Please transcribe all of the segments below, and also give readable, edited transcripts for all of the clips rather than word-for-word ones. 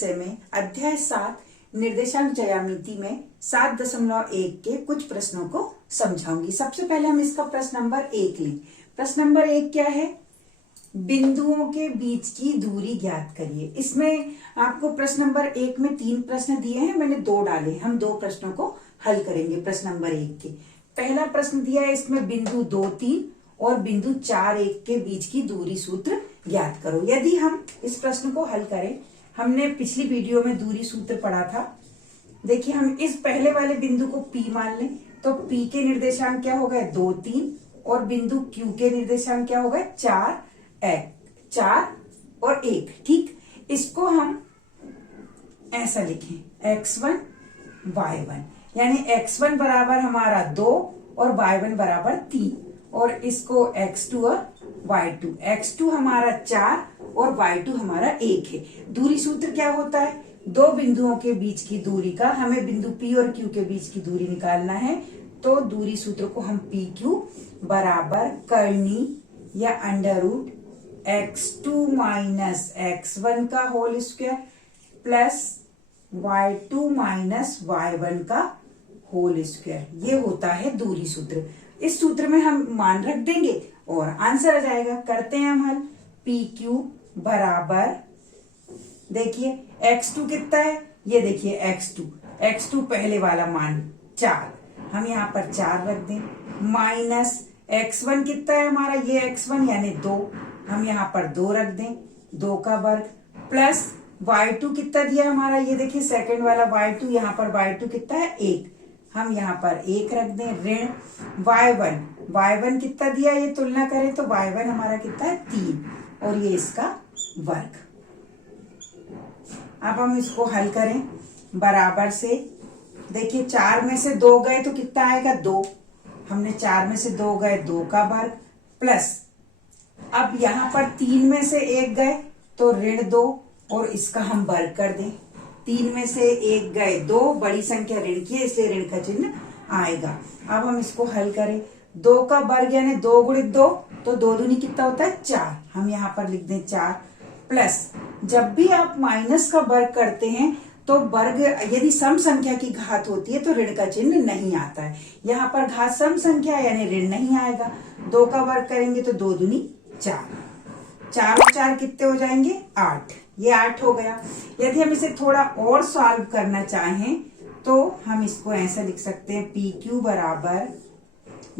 विषय में अध्याय 7 निर्देशांक ज्यामिति में 7.1 के कुछ प्रश्नों को समझाऊंगी। सबसे पहले हम इसका प्रश्न नंबर 1 लें। प्रश्न नंबर 1 क्या है? बिंदुओं के बीच की दूरी ज्ञात करिए। इसमें आपको प्रश्न नंबर 1 में 3 प्रश्न दिए हैं, मैंने 2 डाले। हम 2 प्रश्नों को हल करेंगे। प्रश्न नंबर 1 के पहला प्रश्न दिया है, इसमें बिंदु 2, 3 और बिंदु 4, 1 के बीच की दूरी सूत्र ज्ञात करो। यदि हम इस प्रश्न को हल करें, हमने पिछली वीडियो में दूरी सूत्र पढ़ा था। देखिए, हम इस पहले वाले बिंदु को P मान लें तो P के निर्देशांक क्या हो गए? 2, 3 और बिंदु Q के निर्देशांक क्या हो गए? 4 और 1। ठीक, इसको हम ऐसा लिखें x1 y1, यानी x1 बराबर हमारा 2 और y1 बराबर 3 और इसको x2 और y2। x2 हमारा 4 और y2 हमारा 1 है। दूरी सूत्र क्या होता है? दो बिंदुओं के बीच की दूरी का, हमें बिंदु P और Q के बीच की दूरी निकालना है। तो दूरी सूत्र को हम PQ बराबर करनी या under root x2 minus x1 का whole square plus y2 minus y1 का होल स्क्वायर, ये होता है दूरी सूत्र। इस सूत्र में हम मान रख देंगे और आंसर आ जाएगा। करते हैं हम हल। PQ बराबर, देखिए x2 कितना है? ये देखिए x2 पहले वाला मान 4, हम यहाँ पर 4 रख दें, माइनस x1 कितना है हमारा? ये x1 यानी 2, हम यहाँ पर 2 रख दें, 2 का वर्ग, प्लस y2 कितना दिया हमारा? ये देखिए सेकंड वाला y2, यहाँ पर y2 कितना है? 1, हम यहाँ पर 1 रख दें, ऋण y1 कितना दिया? ये तुलना करें तो y1 हमारा कितना है? 3 और ये इसका वर्ग। अब हम इसको हल करें बराबर से। देखिए 4 में से 2 गए तो कितना आएगा? 2। हमने 4 में से 2 गए, 2 का वर्ग, प्लस अब यहाँ पर 3 में से 1 गए तो ऋण 2 और इसका हम वर्ग कर दें। 3 में से 1 गए 2, बड़ी संख्या ऋण की है इसलिए ऋण का चिन्ह आएगा। अब हम इसको हल करें। 2 का वर्ग यानी 2 गुणित 2, तो 2 दूनी कितना होता है? 4, हम यहाँ पर लिख दें 4, प्लस जब भी आप माइनस का वर्ग करते हैं तो वर्ग यदि सम संख्या की घात होती है तो ऋण का चिन्ह नहीं आता है। यहाँ पर घात सम संख्या यानी ऋण नहीं आएगा। 2 का वर्ग करेंगे तो 2 दूनी 4, 4 और 4 कितने हो जाएंगे? 8, ये 8 हो गया। यदि हम इसे थोड़ा और सॉल्व करना चाहें तो हम इसको ऐसा लिख सकते हैं, PQ बराबर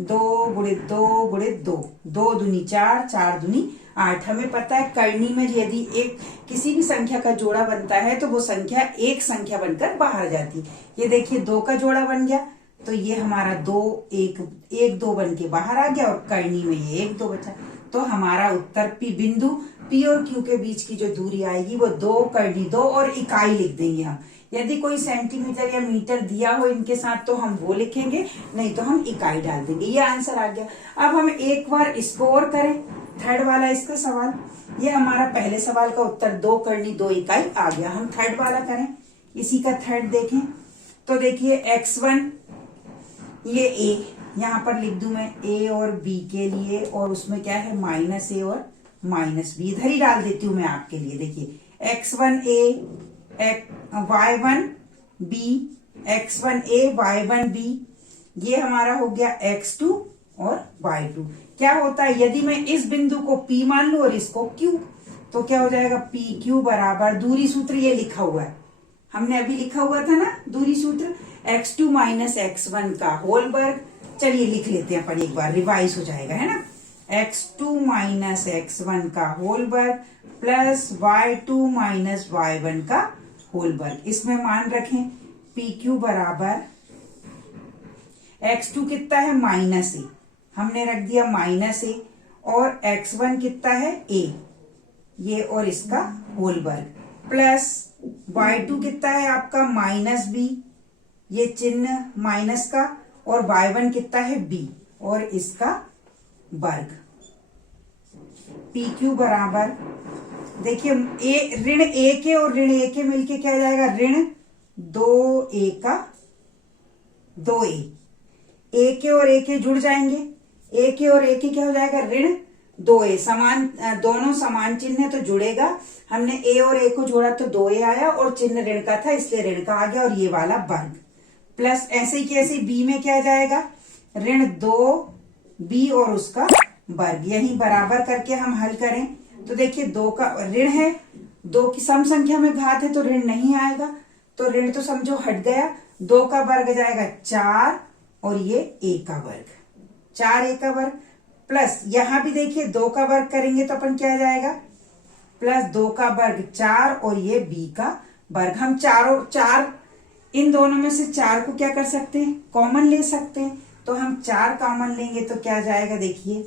2 गुणित 2 गुणित 2, 2 दूनी 4, 4 दूनी 8। हमें पता है करनी में यदि एक किसी भी संख्या का जोड़ा बनता है तो वो संख्या एक संख्या बनकर बाहर जाती। ये देखिए 2 का जोड़ा बन गया तो ये हमारा 2 1 2 बन के बाहर आ गया और करनी में ये 1 2 बचा। तो हमारा उत्तर बिंदु P और Q के बीच की जो दूरी आएगी वो 2 करनी 2 और इकाई लिख देंगे हम। यदि कोई सेंटीमीटर या मीटर दिया हो इनके साथ तो हम वो लिखेंगे, नहीं तो हम इकाई डाल देंगे। ये आंसर आ गया। अब हम एक बार इसको और करें, थर्ड वाला इसका सवाल। ये हमारा पहले सवाल का उत्तर 2 करनी 2 इकाई आ गया। हम थर्ड वाला करें, इसी का थर्ड देखें तो देखिए x1 ये a, यहाँ पर लिख दूं मैं a और b के लिए, और उसमें क्या है? -a और -b, इधर ही डाल देती हूँ मैं आपके लिए। देखिए x1a y1 b, x1a y1b, ये हमारा हो गया x2 और y2। क्या होता है यदि मैं इस बिंदु को P मान लूं और इसको Q, तो क्या हो जाएगा? PQ बराबर, दूरी सूत्र ये लिखा हुआ है, हमने अभी लिखा हुआ था ना दूरी सूत्र, x2 माइनस x1 का होल वर्ग। चलिए लिख लेते हैं अपन एक बार, रिवाइज हो जाएगा, है ना। x2 माइनस x1 का होल वर्ग प्लस y2 माइनस y1 का होल वर्ग। इसमें मान रखें PQ बराबर x2 कितना है? -a, हमने रख दिया -a, और x1 कितना है? a, ये और इसका होल वर्ग, प्लस y2 कितना है आपका? -b, ये चिन्ह माइनस का, और y1 कितना है? b और इसका वर्ग। PQ बराबर, देखिए ऋण a के और ऋण a के मिलके क्या हो जाएगा? ऋण 2a का 2a, a के और a के जुड़ जाएंगे, a के और a के क्या हो जाएगा? ऋण 2a समान, दोनों समान चिन्ह है तो जुड़ेगा। हमने a और a को जोड़ा तो 2a आया और चिन्ह ऋण का था इसलिए ऋण का आ गया और ये वाला वर्ग प्लस ऐसे ही कैसे b में क्या जाएगा ऋण 2b और उसका वर्ग। यही बराबर करके हम हल करें तो देखिए 2 का ऋण है, 2 की सम संख्या में घात है तो ऋण नहीं आएगा, तो ऋण तो समझो हट गया। 2 का वर्ग जाएगा 4 और ये a का वर्ग, 4a का वर्ग प्लस यहां भी देखिए 2 का वर्ग करेंगे तो अपन क्या जाएगा प्लस 2 का वर्ग 4 और ये b का वर्ग। हम 4 और 4 इन दोनों में से 4 को क्या कर सकते हैं कॉमन ले सकते हैं, तो हम 4 कॉमन लेंगे तो क्या जाएगा देखिए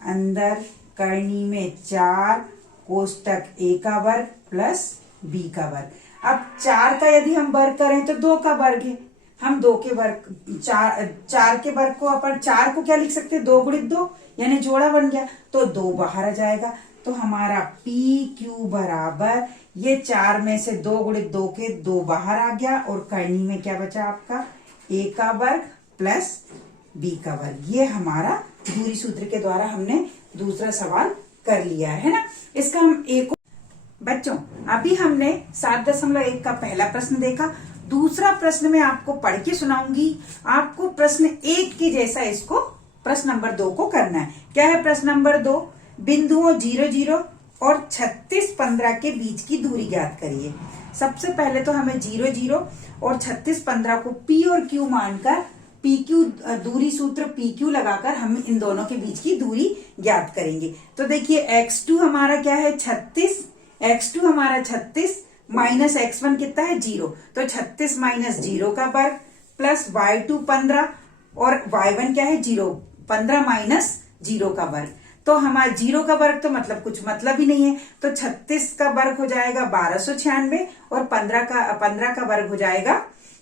अंदर करनी में 4 कोष्टक a का वर्ग प्लस b का वर्ग। अब 4 का यदि हम वर्ग करें तो 2 का वर्ग है, हम 2 के वर्ग 4 के वर्ग को अपन 4 को क्या लिख सकते हैं 2 गुणित 2 यानी जोड़ा बन गया तो 2 बाहर आ जाएगा। तो हमारा पी क्यू बराबर ये 4 में से 2 गुणित 2 के 2 बाहर आ गया और करनी में क्या बचा आपका a का वर्ग प्लस b का वर्ग। ये हमारा दूरी सूत्र के द्वारा हमने दूसरा सवाल कर लिया है ना। इसका हम एक बच्चों अभी हमने 7.1 का पहला प्रश्न देखा। दूसरा प्रश्न मैं आपको पढ़ के सुनाऊंगी, आपको प्रश्न 1 के जैसा इसको प्रश्न नंबर 2 को करना है। क्या है प्रश्न नंबर 2, बिंदुओं 0, 0 और 36, 15 के बीच की दूरी ज्ञात करिए। सबसे पहले तो हमें 0, 0 और 36, 15 को P और Q मानकर PQ दूरी सूत्र PQ लगाकर हम इन दोनों के बीच की दूरी ज्ञात करेंगे। तो देखिए x2 हमारा क्या है 36, x2 हमारा 36 माइनस x1 कितना है 0, तो 36 माइनस 0 का वर्ग प्लस y2 15 और y1 क्या है 0, 15 माइनस 0 का वर्ग। तो हमारा 0 का वर्ग तो मतलब कुछ मतलब ही नहीं है, तो 36 का वर्ग हो जाएगा 1296 और 15 का वर्ग हो जाएगा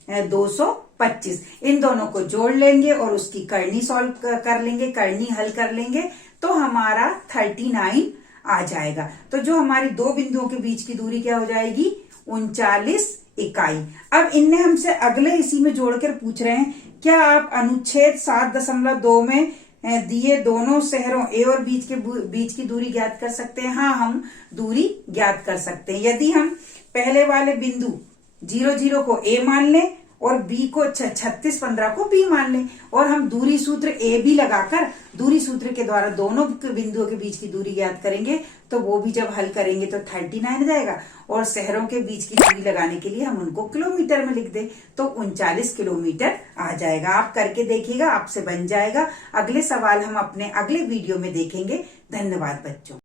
225। इन दोनों को जोड़ लेंगे और उसकी करनी सॉल्व कर लेंगे, करनी हल कर लेंगे तो हमारा 39 आ जाएगा। तो जो हमारी दो बिंदुओं के बीच की दूरी क्या हो जाएगी 39 इकाई। अब इनने हमसे अगले इसी में जोड़कर पूछ रहे हैं क्या आप अनुच्छेद 7.2 में दिए दोनों शहरों ए और बीच की दूरी ज्ञात कर सकते हैं। हाँ हम दूरी ज्ञात कर सकते हैं यदि हम पहले वाले बिंदु 0, 0 को ए मान लें और बी को 36, 15 को बी मान लें और हम दूरी सूत्र ए बी लगाकर दूरी सूत्र के द्वारा दोनों बिंदुओं के बीच की दूरी ज्ञात करेंगे तो वो भी जब हल करेंगे तो 39 आ जाएगा और शहरों के बीच की दूरी लगाने के लिए हम उनको किलोमीटर में लिख दें तो 39 किलोमीटर आ जाएगा। आप करके देखिएगा, आपसे बन जाएगा। अगले सवाल हम अपने अगले वीडियो में देखेंगे। धन्यवाद बच्चों।